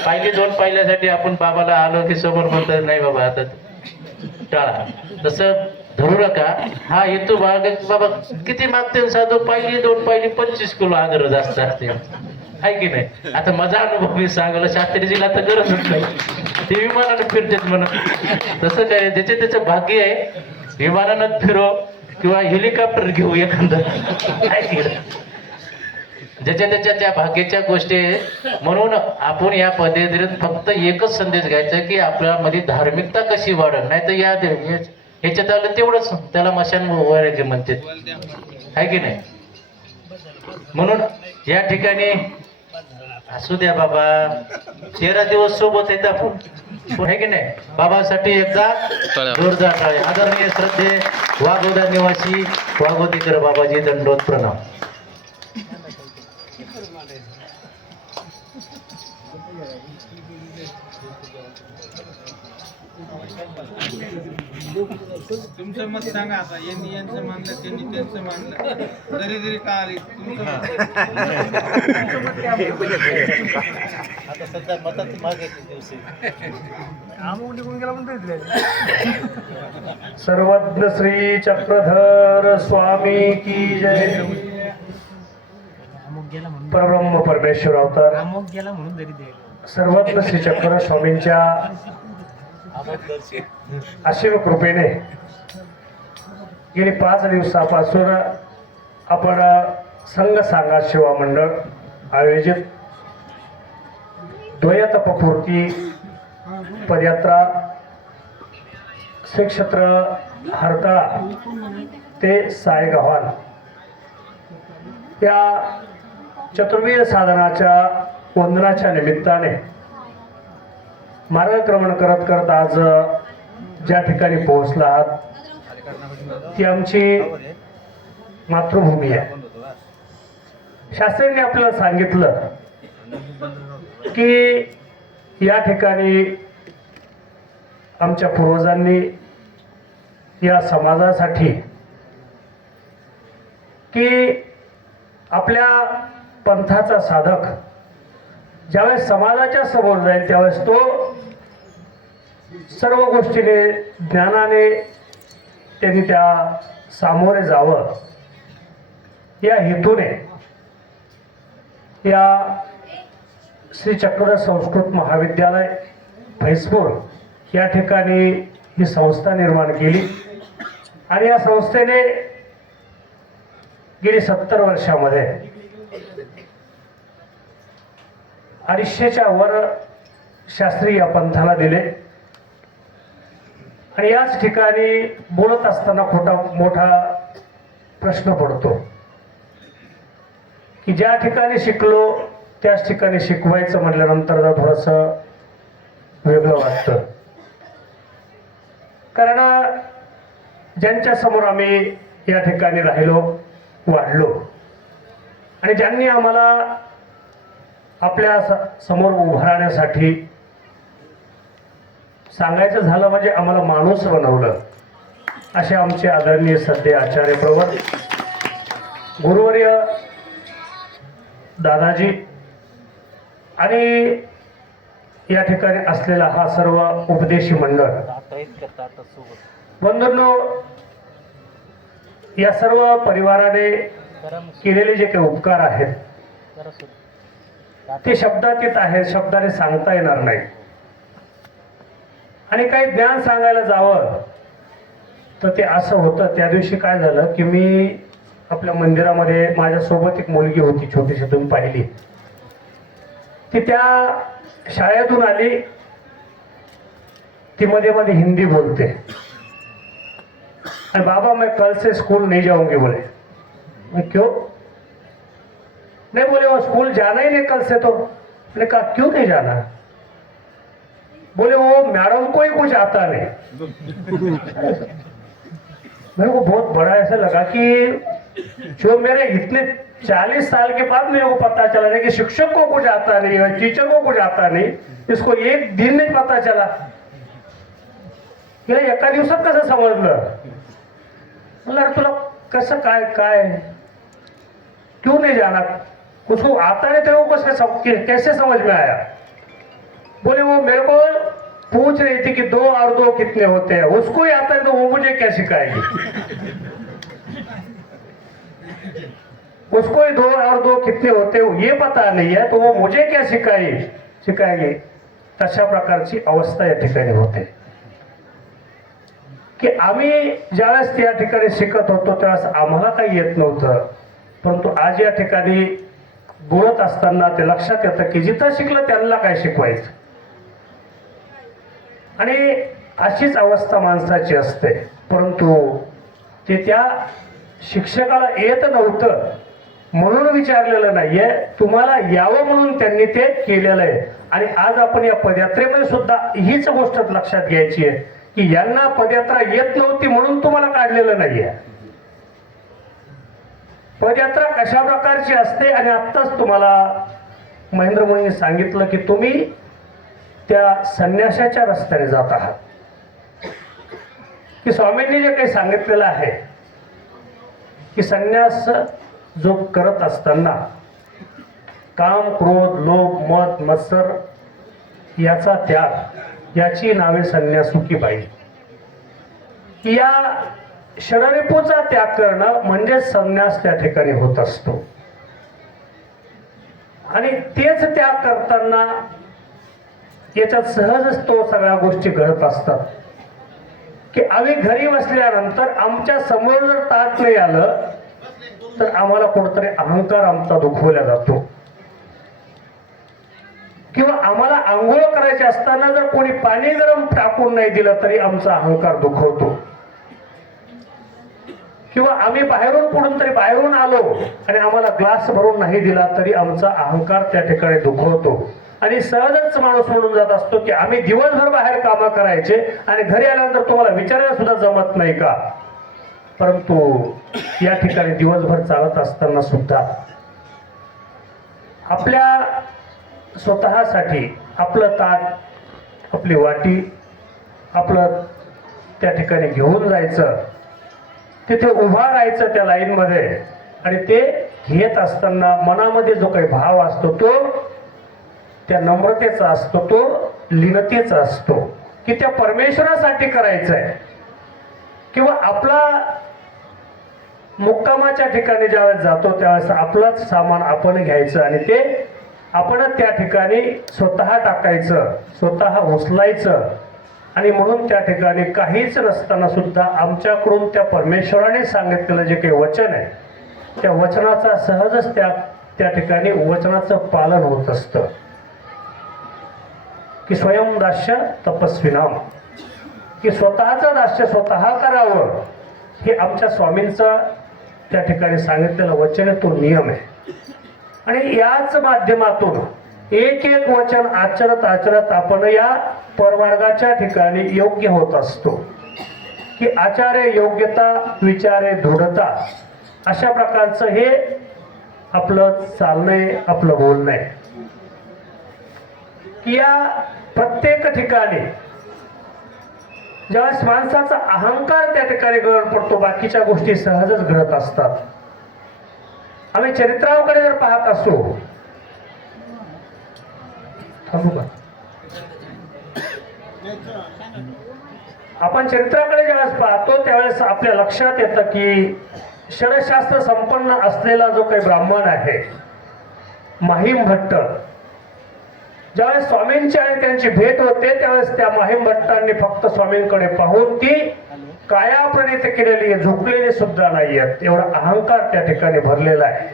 पाहिली दोन पाहिल्यासाठी आपण बाबाला आलो की समोर म्हणतात नाही बाबा आता टाळा, तसं धरू नका. हा येतो बाबा किती मागते साधू, पाहिली दोन पाहिली 25 किलो आग्रह जास्त असते, आहे की नाही. आता माझा अनुभव मी सांगला, शास्त्रीजीला तर गरजच नाही, ते विमानानं फिरतेच म्हणत. तसं काय ज्याचे त्याचं भाग्य आहे, विमानानं फिरो किंवा हेलिकॉप्टर घेऊ एखादं, आहे की नाही. ज्याच्या त्याच्या त्या भाग्याच्या गोष्टी आहेत. म्हणून आपण या पद्धतीने फक्त एकच संदेश घ्यायचा की आपल्यामध्ये धार्मिकता कशी वाढेल. नाही तर ह्याच्यात आलं तेवढंच त्याला मशान वगैरे म्हणते, आहे की नाही. म्हणून या ठिकाणी असू द्या बाबा, 13 दिवस सोबत आहेत आपण, आहे की नाही. बाबासाठी एकदा जोरदार टाळे. आदरणीय श्रद्धे वाघोदा निवासी वाघोदेकर बाबाजी दंडोत प्रणाम. तुमचं मत सांगा. आता यांनी यांचं मानलं, त्यांनी त्यांचं मानलं, जरी जरी का आली तुमचं आता सध्या मतात मागायचे दिवशी सर्वज्ञ श्री चक्रधर स्वामी की जय. परब्रह्म परमेश्वर अवतार सर्वज्ञ श्री चक्रधर स्वामींच्या असीम कृपेने गेली 5 दिवसापासून आपण संघ सांगा सेवा मंडळ आयोजित द्वयतपपूर्ती पदयात्रा श्री क्षेत्र हरताळा ते सायगव्हाण या चतुर्वेद साधनाच्या वंदनाच्या निमित्ताने मार्गक्रमण करत करत आज ज्या ठिकाणी पोहोचला आहात ती आमची मातृभूमी आहे. शास्त्रींनी आपल्याला सांगितलं की या ठिकाणी आमच्या पूर्वजांनी या समाजासाठी की आपल्या पंथाचा साधक ज्यावेळेस समाजाच्या समोर जाईल त्यावेळेस तो सर्व गोष्टीने ज्ञानाने त्यांनी त्या सामोरे जावं या हेतूने या श्री चक्रधर संस्कृत महाविद्यालय फैजपूर या ठिकाणी ही संस्था निर्माण केली. आणि या संस्थेने गेली 70 वर्षामध्ये 250च्या वर शास्त्री या पंथाला दिले. आणि याच ठिकाणी बोलत असताना मोठा प्रश्न पडतो की ज्या ठिकाणी शिकलो त्याच ठिकाणी शिकवायचं म्हटल्यानंतर थोडंसं वेगळं वाटतं. कारण ज्यांच्या समोर आम्ही या ठिकाणी राहिलो वाढलो आणि ज्यांनी आम्हाला आपल्या समोर उभं राहण्यासाठी सांगायचं झालं म्हणजे आम्हाला माणूस बनवलं असे आमचे आदरणीय सध्या आचार्य प्रवर गुरुवर्य दादाजी आणि या ठिकाणी असलेला हा सर्व उपदेशी मंडळ. बंधूंनो, या सर्व परिवाराने केलेले जे काही उपकार आहेत ते शब्दातीत आहेत, शब्दाने सांगता येणार नाही. आणि काही ज्ञान सांगायला जावं तर ते असं होतं. त्या दिवशी काय झालं की मी आपल्या मंदिरामध्ये माझ्यासोबत एक मुलगी होती छोटीशी, तुम्ही पाहिली. ती त्या शाळेतून आली, ती मध्ये मध्ये हिंदी बोलते. और बाबा मैं कल से स्कूल नहीं जाऊंगी बोले. मैं क्यों? नहीं बोले वो स्कूल जाना ही नहीं कल से. तो मैंने कहा क्यों नहीं जाना? बोले वो मैडम को ही कुछ आता नहीं. मेरे को बहुत बड़ा ऐसा लगा कि जो मेरे इतने 40 साल के बाद मेरे को पता चला नहीं कि शिक्षक को कुछ आता नहीं और टीचर को कुछ आता नहीं, इसको एक दिन नहीं पता चला. मला एका दिवसात कसं समजलं? म्हणलं तुला कसं काय काय क्यों नहीं जाना? उसको आता नहीं तो वो कैसे समझ में आया? बोले वो मेरे को पूछ रही थी कि 2 और 2 कितने होते हैं, उसको ही आता है तो वो मुझे क्या सिखाएगी? उसको ही 2 और 2 कितने होते हैं ये पता नहीं है तो वो मुझे क्या शिकाएगी? तशा प्रकारची अवस्था या ठिकाणी होते की आम्ही ज्यावेळेस त्या ठिकाणी शिकत होतो त्यावेळेस आम्हाला काही येत नव्हतं. परंतु आज या ठिकाणी बोलत असताना ते लक्षात येतं की जिथं शिकलं त्यांना काय शिकवायचं. आणि अशीच अवस्था माणसाची असते. परंतु ते त्या शिक्षकाला येत नव्हतं म्हणून विचारलेलं नाहीये, तुम्हाला यावं म्हणून त्यांनी ते केलेलं आहे. आणि आज आपण या पदयात्रेमध्ये सुद्धा हीच गोष्ट लक्षात घ्यायची आहे की यांना पदयात्रा येत नव्हती म्हणून तुम्हाला काढलेलं नाहीये. पदयात्रा कशा प्रकारची असते आणि आत्ताच तुम्हाला महेंद्र मुनींनी सांगितलं की तुम्ही त्या संन्यासाच्या रस्त्याने जात आहात. की स्वामींनी जे काही सांगितलेलं आहे की संन्यास जो करत असताना काम, क्रोध, लोभ, मद, मत्सर याचा त्याग, याची नावे संन्यासुकी बाई. या षडरिपूचा त्याग करणं म्हणजे संन्यास त्या ठिकाणी होत असतो. आणि तेच त्याग करताना याच्यात सहजच तो सगळ्या गोष्टी घडत असतात की आम्ही घरी बसल्यानंतर आमच्या समोर जर ताट नाही आलं तर आम्हाला कुठतरी अहंकार आमचा दुखवला जातो. किंवा आम्हाला आंघोळ करायची असताना जर कोणी पाणी गरम टाकून नाही दिलं तरी आमचा अहंकार दुखवतो. किंवा आम्ही बाहेरून कुठून तरी बाहेरून आलो आणि आम्हाला ग्लास भरून नाही दिला तरी आमचा अहंकार त्या ठिकाणी दुखवतो. आणि सहजच माणूस म्हणून जात असतो की आम्ही दिवसभर बाहेर कामं करायचे आणि घरी आल्यानंतर तुम्हाला विचारायला सुद्धा जमत नाही का? परंतु या ठिकाणी दिवसभर चालत असताना सुद्धा आपल्या स्वतःसाठी आपलं ताट, आपली वाटी, आपलं त्या ठिकाणी घेऊन जायचं, तिथे उभा राहायचं त्या लाईनमध्ये. आणि ते घेत असताना मनामध्ये जो काही भाव असतो तो त्या नम्रतेचा असतो, तो लीनतेचा असतो की त्या परमेश्वरासाठी करायचं आहे. किंवा आपला मुक्कामाच्या ठिकाणी ज्यावेळेस जातो त्यावेळेस आपलंच सामान आपण घ्यायचं आणि ते आपण त्या ठिकाणी स्वतः टाकायचं, स्वतः उचलायचं. आणि म्हणून त्या ठिकाणी काहीच नसताना सुद्धा आमच्याकडून त्या परमेश्वराने सांगितलेलं जे काही वचन आहे त्या वचनाचा सहजच त्या ठिकाणी वचनाचं पालन होत असतं की स्वयं दास्य तपस्विनाम, की स्वतःचं दास्य स्वतः करावं हे आमच्या स्वामींचं त्या ठिकाणी सांगितलेलं वचन आहे, तो नियम आहे. आणि याच माध्यमातून एक एक वचन आचरत आचरत आपण या परमार्गाच्या ठिकाणी योग्य होत असतो की आचार्य योग्यता विचारे दृढता, अशा प्रकारचं हे आपलं चालणं, आपलं बोलणं आहे. की या प्रत्येक ठिकाणी ज्यावेळेस माणसाचा अहंकार त्या ठिकाणी गळत पडतो बाकीच्या गोष्टी सहजच घडत असतात. आम्ही चरित्राकडे जर पाहत असो, थांबू का? आपण चरित्राकडे ज्यावेळेस पाहतो त्यावेळेस आपल्या लक्षात येतं की षडशास्त्र संपन्न असलेला जो काही ब्राह्मण आहे माहीम भट्ट, ज्यावेळेस स्वामींची आणि त्यांची भेट होते त्यावेळेस त्या माहीम भट्टांनी फक्त स्वामींकडे पाहून ती काया प्रणित केलेली आहे, झुकलेली सुद्धा नाही आहेत, एवढा अहंकार त्या ठिकाणी भरलेला आहे.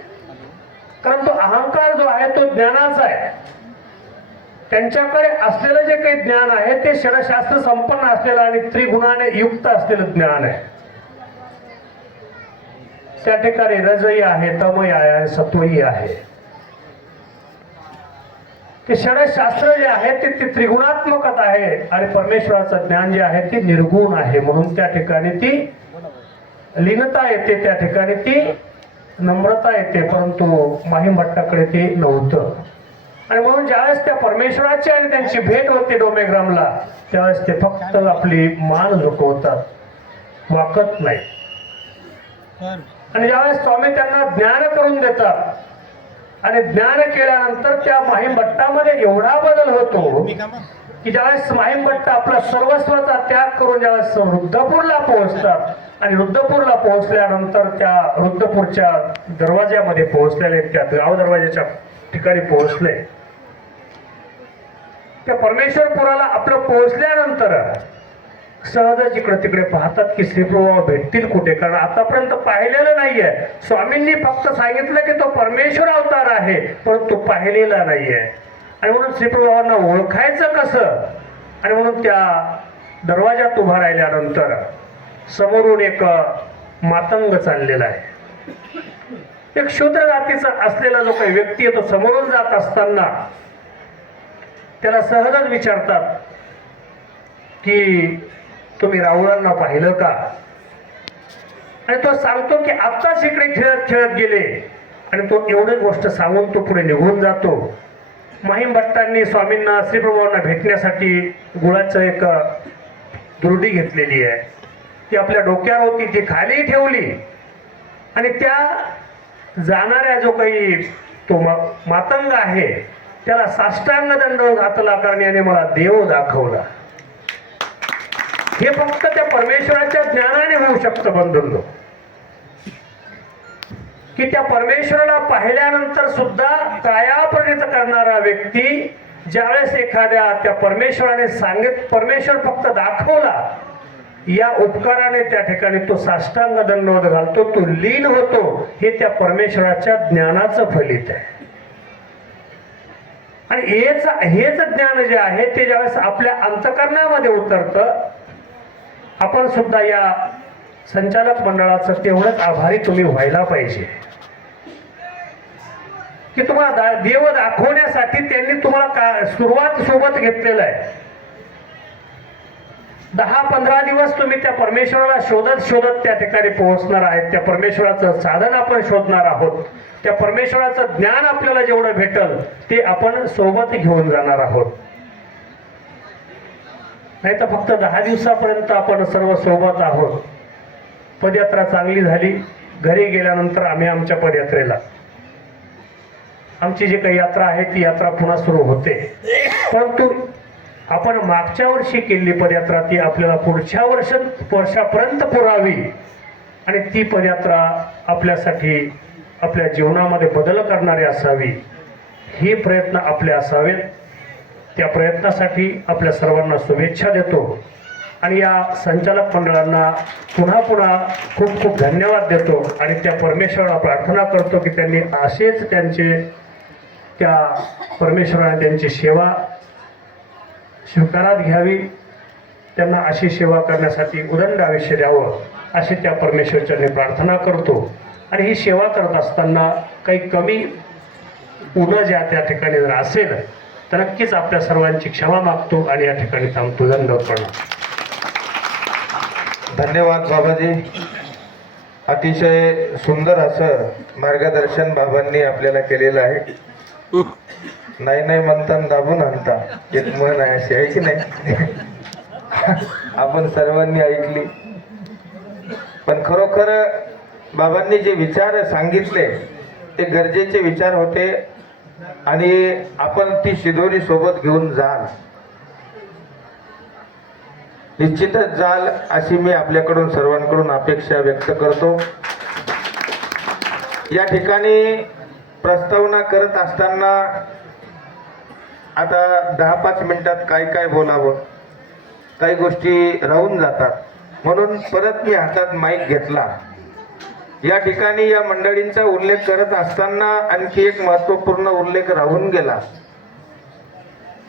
कारण तो अहंकार जो आहे तो ज्ञानाचा आहे. त्यांच्याकडे असलेलं जे काही ज्ञान आहे ते षडशास्त्र संपन्न असलेलं आणि त्रिगुणाने युक्त असलेलं ज्ञान आहे. त्या ठिकाणी रजई आहे, तमई आहे, सत्वई आहे. ते षडशास्त्र जे आहे ते त्रिगुणात्मकच आहे आणि परमेश्वराचं ज्ञान जे आहे ते निर्गुण आहे. म्हणून त्या ठिकाणी ती लीनता येते, त्या ठिकाणी ती नम्रता येते, परंतु माहीम भट्टाकडे ते नव्हतं. आणि म्हणून ज्यावेळेस त्या परमेश्वराची आणि त्यांची भेट होते डोमेग्रामला त्यावेळेस ते फक्त आपली मान झुकवतात, वाकत नाही. आणि ज्यावेळेस स्वामी त्यांना ज्ञान करून देतात आणि ज्ञान केल्यानंतर त्या माहीम भट्टामध्ये एवढा बदल होतो की ज्यावेळेस माहीम भट्ट आपला सर्वस्वाचा त्याग करून ज्यावेळेस रुद्रपूरला पोहोचतात आणि रुद्रपूरला पोहोचल्यानंतर त्या रुद्रपूरच्या दरवाज्यामध्ये पोहोचलेले, त्या गाव दरवाज्याच्या ठिकाणी पोहोचले. त्या परमेश्वरपुराला आपलं पोहोचल्यानंतर सहजच इकडे तिकडे पाहतात की श्रीप्रभू भेटतील कुठे, कारण आतापर्यंत पाहिलेलं नाहीये. स्वामींनी फक्त सांगितलं की तो परमेश्वर अवतार आहे, परंतु पाहिलेला नाहीये. आणि म्हणून श्रीप्रभूंना ओळखायचं कसं, आणि म्हणून त्या दरवाजात उभा राहिल्यानंतर समोरून एक मातंग चाललेला आहे. एक शूद्र जातीचा असलेला जो काही व्यक्ती आहे तो समोरून जात असताना त्याला सहजच विचारतात की तुम्ही राहुलांना पाहिलं का. आणि तो सांगतो की आत्ताच इकडे खेळत खेळत गेले, आणि तो एवढी गोष्ट सांगून तो पुढे निघून जातो. माहीम भट्टांनी स्वामींना श्रीप्रभूंना भेटण्यासाठी गुळाचं एक दुर्डी घेतलेली आहे, ती आपल्या डोक्यावर होती, ती खाली ठेवली आणि त्या जाणाऱ्या जो काही तो मातंग आहे त्याला साष्टांग दंड घातला, कारण याने मला देव दाखवला. हे फक्त त्या परमेश्वराच्या ज्ञानाने होऊ शकतं बंधूंनो, की त्या परमेश्वराला पाहिल्यानंतर सुद्धा कायाप्रणित करणारा व्यक्ती ज्यावेळेस एखाद्या त्या परमेश्वराने परमेश्वर फक्त दाखवला या उपकाराने त्या ठिकाणी तो साष्टांग दंडवत घालतो, तो लीन होतो. हे त्या परमेश्वराच्या ज्ञानाचं फलित आहे. आणि हेच ज्ञान जे आहे ते ज्यावेळेस आपल्या अंतकरणामध्ये उतरतं, आपण सुद्धा या संचालक मंडळाचं तेवढंच आभारी तुम्ही व्हायला पाहिजे की तुम्हाला देव दाखवण्यासाठी त्यांनी तुम्हाला सुरुवात सोबत घेतलेलं आहे. 10-15 दिवस तुम्ही त्या परमेश्वराला शोधत शोधत त्या ठिकाणी पोहोचणार आहेत. त्या परमेश्वराचं साधन आपण शोधणार आहोत. त्या परमेश्वराचं ज्ञान आपल्याला जेवढं भेटल ते आपण सोबत घेऊन जाणार आहोत. नाही तर फक्त 10 दिवसापर्यंत आपण सर्व सोबत आहोत. पदयात्रा चांगली झाली, घरी गेल्यानंतर आम्ही आमच्या पदयात्रेला, आमची जी काही यात्रा आहे ती यात्रा पुन्हा सुरू होते. परंतु आपण मागच्या वर्षी केलेली पदयात्रा ती आपल्याला पुढच्या वर्षापर्यंत पुरावी आणि ती पदयात्रा आपल्यासाठी आपल्या जीवनामध्ये बदल करणारी असावी. हे प्रयत्न आपले असावेत. त्या प्रयत्नासाठी आपल्या सर्वांना शुभेच्छा देतो आणि या संचालक मंडळांना पुन्हा पुन्हा खूप खूप धन्यवाद देतो आणि त्या परमेश्वराला प्रार्थना करतो की त्यांनी असेच त्या परमेश्वराने त्यांची सेवा स्वीकारात घ्यावी, त्यांना अशी सेवा करण्यासाठी उदंड आयुष्य द्यावं अशी त्या परमेश्वराने प्रार्थना करतो. आणि ही सेवा करत असताना काही कमी उणं ज्या त्या ठिकाणी जर असेल तर नक्कीच आपल्या सर्वांची क्षमा मागतो आणि या ठिकाणी थांबतो. धन्यवाद. धन्यवाद बाबाजी. अतिशय सुंदर असं मार्गदर्शन बाबांनी आपल्याला केलेलं आहे. नाही नाही म्हणताना दाबून आणता एक म्हण आहे अशी, आहे की नाही? आपण सर्वांनी ऐकली. पण खरोखर बाबांनी जे विचार सांगितले ते गरजेचे विचार होते आणि आपण ती शिदोरी सोबत घेऊन जाल निश्चितच जाल अशी मी आपल्याकडून सर्वांकडून अपेक्षा व्यक्त करतो. या ठिकाणी प्रस्तावना करत असताना आता 10-5 मिनिटात काय बोलावं, काही गोष्टी राहून जातात, म्हणून परत मी हातात माईक घेतला. या ठिकाणी या मंडळींचा उल्लेख करत असताना आणखी एक महत्त्वपूर्ण उल्लेख राहून गेला.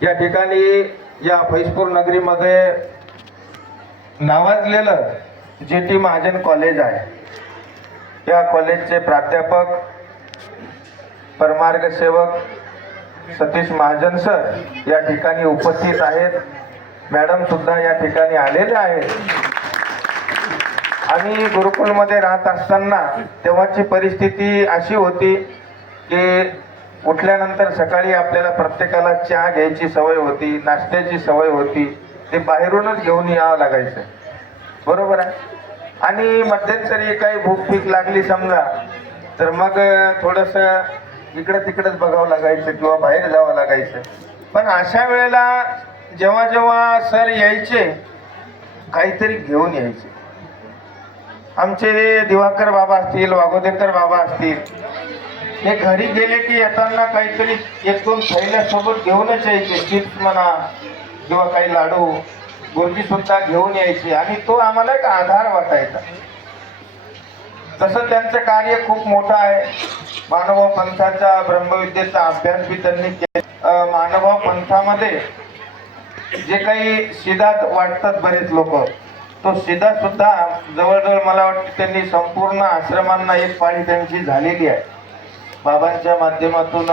या ठिकाणी या फैजपूर नगरीमध्ये नावाजलेलं JT महाजन कॉलेज आहे. या कॉलेजचे प्राध्यापक परमार्ग सेवक सतीश महाजन सर या ठिकाणी उपस्थित आहेत. मॅडम सुद्धा या ठिकाणी आलेले आहेत. आणि गुरुकुलमध्ये राहत असताना तेव्हाची परिस्थिती अशी होती की उठल्यानंतर सकाळी आपल्याला प्रत्येकाला चहा घ्यायची सवय होती, नाश्त्याची सवय होती, ते बाहेरूनच घेऊन यावं लागायचं, बरोबर आहे. आणि मध्यंतरी काही भूक पीक लागली समजा तर मग थोडंसं इकडं तिकडंच बघावं लागायचं किंवा बाहेर जावं लागायचं. पण अशा वेळेला जेव्हा जेव्हा सर यायचे काहीतरी घेऊन यायचे. आमचे दिवाकर बाबा असतील, वागोदेकर बाबा असतील, हे घरी गेले की येताना काहीतरी 1-2 थैल्या सोबत घेऊनच यायचे. चिप्स म्हणा किंवा काही लाडू गुरुजी सुद्धा घेऊन यायचे आणि तो आम्हाला एक आधार वाटायचा. तसं त्यांचं कार्य खूप मोठं आहे. मानव पंथाचा ब्रह्मविद्येचा अभ्यास बी त्यांनी केला. मानव पंथामध्ये जे काही सिद्धांत वाटतात बरेच लोक, तो सिद्धांत सुद्धा जवळजवळ मला वाटतं त्यांनी संपूर्ण आश्रमांना एक पाळी त्यांची झालेली आहे. बाबांच्या माध्यमातून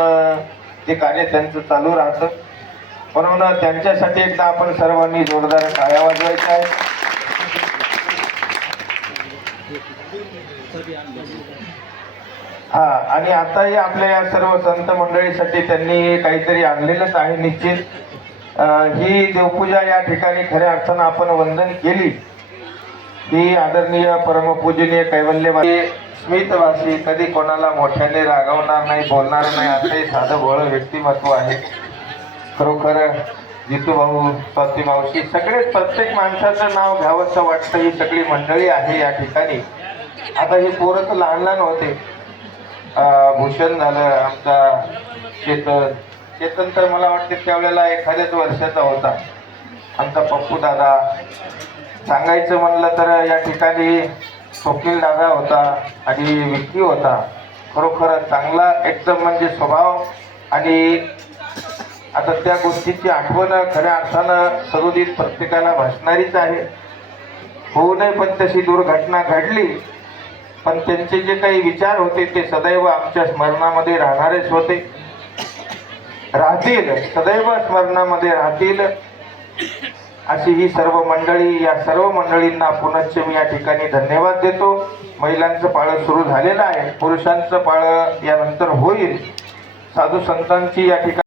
ते कार्य त्यांचं चालू राहतं. म्हणून त्यांच्यासाठी एकदा आपण सर्वांनी जोरदार टाळ्या वाजवायच्या आहेत. हा, आणि आताही आपल्या या सर्व संत मंडळीसाठी त्यांनी काहीतरी आणलेलंच आहे निश्चित. ही देवपूजा या ठिकाणी खऱ्या अर्थानं आपण वंदन केली. ही आदरणीय परमपूजनीय कैवल्यवासी स्मितवासी, कधी कोणाला मोठ्याने रागवणार नाही, बोलणार नाही, असंही साधं भोळं व्यक्तिमत्व आहे. खरोखर जितू भाऊ, स्वाती मावशी, सगळेच प्रत्येक माणसाचं नाव घ्यावंसं वाटतं. ही सगळी मंडळी आहे या ठिकाणी. आता ही पोरं तर लहान होते. भूषण झालं, आमचा चेतन तर मला वाटते त्यावेळेला एखाद्याच वर्षाचा होता. आमचा पप्पू दादा, सांगायचं म्हणलं तर या ठिकाणी स्वप्नील दादा होता आणि विक्की होता. खरोखर चांगला एकदम म्हणजे स्वभाव. आणि आता त्या गोष्टीची आठवण खऱ्या अर्थानं सदोदित प्रत्येकाला भासणारीच आहे. होऊ नये पण तशी दुर्घटना घडली, पण त्यांचे जे काही विचार होते ते सदैव आमच्या स्मरणामध्ये राहणारेच होते, राहतील, सदैव स्मरणामध्ये राहतील. अशी ही सर्व मंडळी, या सर्व मंडळींना पुनश्च मी या ठिकाणी धन्यवाद देतो. महिलांचं पाळं सुरू झालेलं आहे, पुरुषांचं पाळं यानंतर होईल. साधू संतांची या ठिकाणी